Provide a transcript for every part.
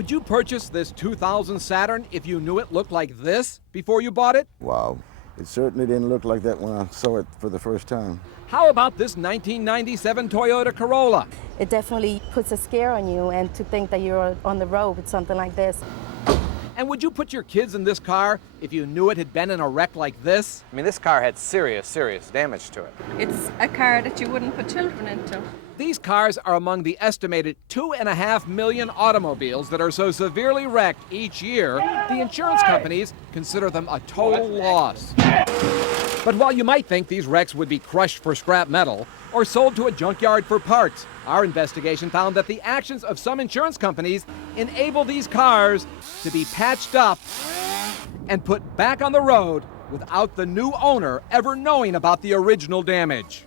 Would you purchase this 2000 Saturn if you knew it looked like this before you bought it? Wow. It certainly didn't look like that when I saw it for the first time. How about this 1997 Toyota Corolla? It definitely puts a scare on you, and to think that you're on the road with something like this. And would you put your kids in this car if you knew it had been in a wreck like this? I mean, this car had serious damage to it. It's a car that you wouldn't put children into. These cars are among the estimated 2.5 million automobiles that are so severely wrecked each year, the insurance companies consider them a total loss. But while you might think these wrecks would be crushed for scrap metal or sold to a junkyard for parts, our investigation found that the actions of some insurance companies enable these cars to be patched up and put back on the road without the new owner ever knowing about the original damage.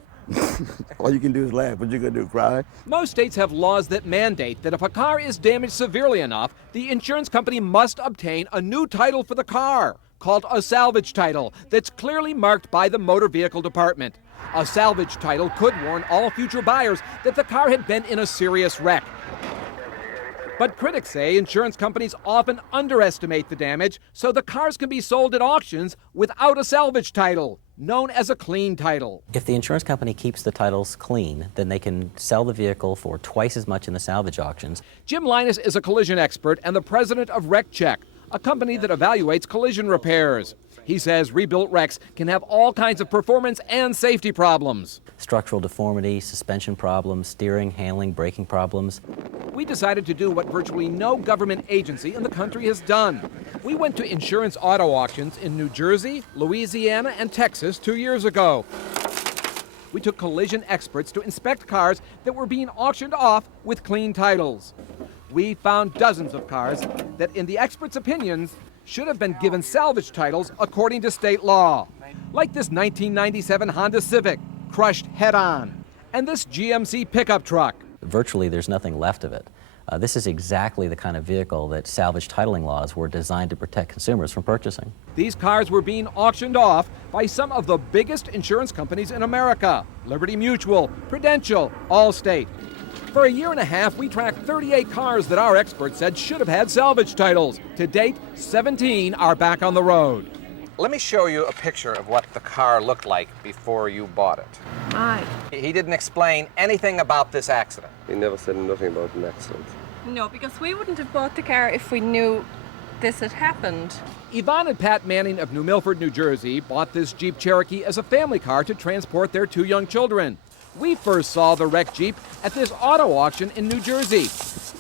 All you can do is laugh. What you gonna do, cry? Most states have laws that mandate that if a car is damaged severely enough, the insurance company must obtain a new title for the car, called a salvage title, that's clearly marked by the Motor Vehicle Department. A salvage title could warn all future buyers that the car had been in a serious wreck. But critics say insurance companies often underestimate the damage, so the cars can be sold at auctions without a salvage title, known as a clean title. If the insurance company keeps the titles clean, then they can sell the vehicle for twice as much in the salvage auctions. Jim Linus is a collision expert and the president of WreckCheck, a company that evaluates collision repairs. He says rebuilt wrecks can have all kinds of performance and safety problems. Structural deformity, suspension problems, steering, handling, braking problems. We decided to do what virtually no government agency in the country has done. We went to insurance auto auctions in New Jersey, Louisiana, and Texas 2 years ago. We took collision experts to inspect cars that were being auctioned off with clean titles. We found dozens of cars that, in the experts' opinions, should have been given salvage titles according to state law. Like this 1997 Honda Civic, crushed head-on, and this GMC pickup truck. Virtually there's nothing left of it. This is exactly the kind of vehicle that salvage titling laws were designed to protect consumers from purchasing. These cars were being auctioned off by some of the biggest insurance companies in America: Liberty Mutual, Prudential, Allstate. For a year and a half, we tracked 38 cars that our experts said should have had salvage titles. To date, 17 are back on the road. Let me show you a picture of what the car looked like before you bought it. Right. He didn't explain anything about this accident. He never said nothing about an accident. No, because we wouldn't have bought the car if we knew this had happened. Yvonne and Pat Manning of New Milford, New Jersey, bought this Jeep Cherokee as a family car to transport their 2 young children. We first saw the wrecked Jeep at this auto auction in New Jersey.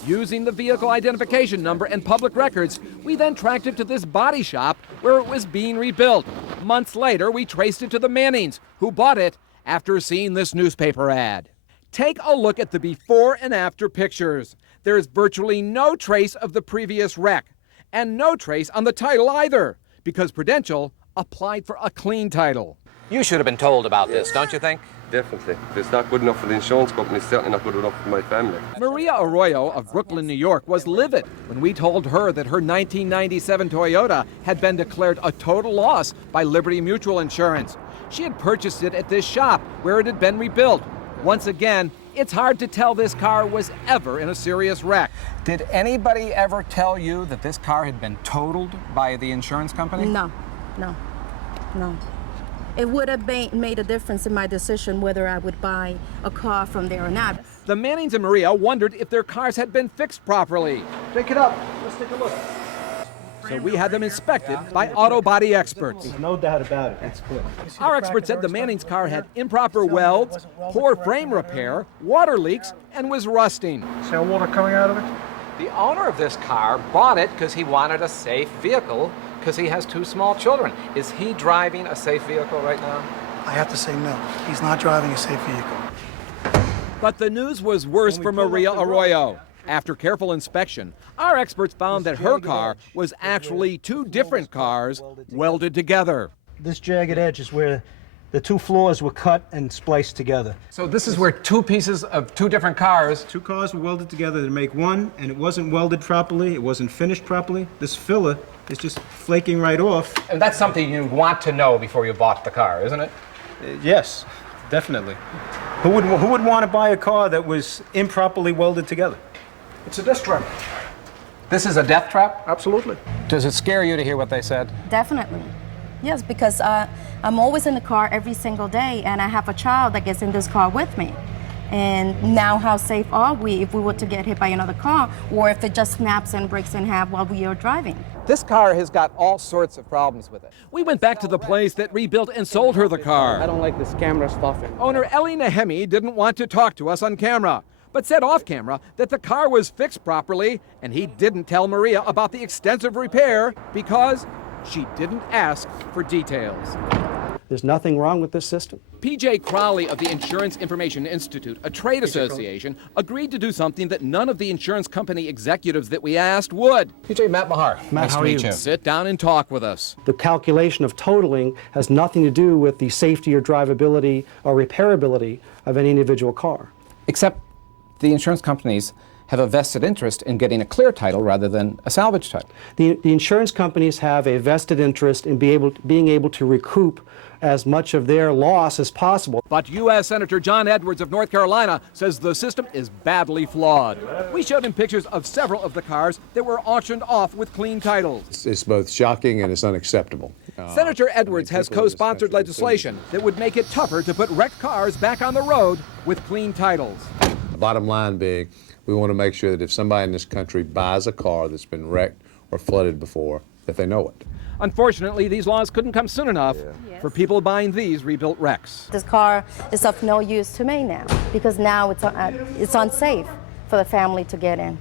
Using the vehicle identification number and public records, we then tracked it to this body shop where it was being rebuilt. Months later, we traced it to the Mannings, who bought it after seeing this newspaper ad. Take a look at the before and after pictures. There is virtually no trace of the previous wreck, and no trace on the title either, because Prudential applied for a clean title. You should have been told about this, don't you think? Definitely. If it's not good enough for the insurance company, it's certainly not good enough for my family. Maria Arroyo of Brooklyn, New York, was livid when we told her that her 1997 Toyota had been declared a total loss by Liberty Mutual Insurance. She had purchased it at this shop where it had been rebuilt. Once again, it's hard to tell this car was ever in a serious wreck. Did anybody ever tell you that this car had been totaled by the insurance company? No. It would have made a difference in my decision whether I would buy a car from there or not. The Mannings and Maria wondered if their cars had been fixed properly. Pick it up. Let's take a look. So we had them inspected by auto body experts. There's no doubt about it. It's good. Our experts said the Mannings car had improper welds, poor frame repair, water leaks, and was rusting. See how water coming out of it? The owner of this car bought it because he wanted a safe vehicle because he has 2 small children. Is he driving a safe vehicle right now? I have to say no. He's not driving a safe vehicle. But the news was worse for Maria Arroyo. After careful inspection, our experts found that her car was actually 2 different cars welded together. This jagged edge is where the 2 floors were cut and spliced together. So this is where 2 pieces of 2 different cars. 2 cars were welded together to make one, and it wasn't welded properly, it wasn't finished properly. This filler is just flaking right off. And that's something you want to know before you bought the car, isn't it? Yes, definitely. Who would want to buy a car that was improperly welded together? It's a disc drum. This is a death trap? Absolutely. Does it scare you to hear what they said? Definitely. Yes, because I'm always in the car every single day, and I have a child that gets in this car with me. And now how safe are we if we were to get hit by another car, or if it just snaps and breaks in half while we are driving? This car has got all sorts of problems with it. We went back to the place that rebuilt and sold her the car. I don't like this camera stuff. Owner Ellie Nahemi didn't want to talk to us on camera, but said off camera that the car was fixed properly, and he didn't tell Maria about the extensive repair because she didn't ask for details. There's nothing wrong with this system. P.J. Crowley of the Insurance Information Institute, a trade association, agreed to do something that none of the insurance company executives that we asked would. PJ, Matt Mahar. Matt, nice how to are meet you? you. Sit down and talk with us. The calculation of totaling has nothing to do with the safety or drivability or repairability of any individual car. Except the insurance companies have a vested interest in getting a clear title rather than a salvage title. The insurance companies have a vested interest in being able to recoup as much of their loss as possible. But U.S. Senator John Edwards of North Carolina says the system is badly flawed. We showed him pictures of several of the cars that were auctioned off with clean titles. It's both shocking and it's unacceptable. Senator Edwards has co-sponsored legislation that would make it tougher to put wrecked cars back on the road with clean titles. The bottom line being, we want to make sure that if somebody in this country buys a car that's been wrecked or flooded before, that they know it. Unfortunately, these laws couldn't come soon enough for people buying these rebuilt wrecks. This car is of no use to me now because now it's unsafe for the family to get in.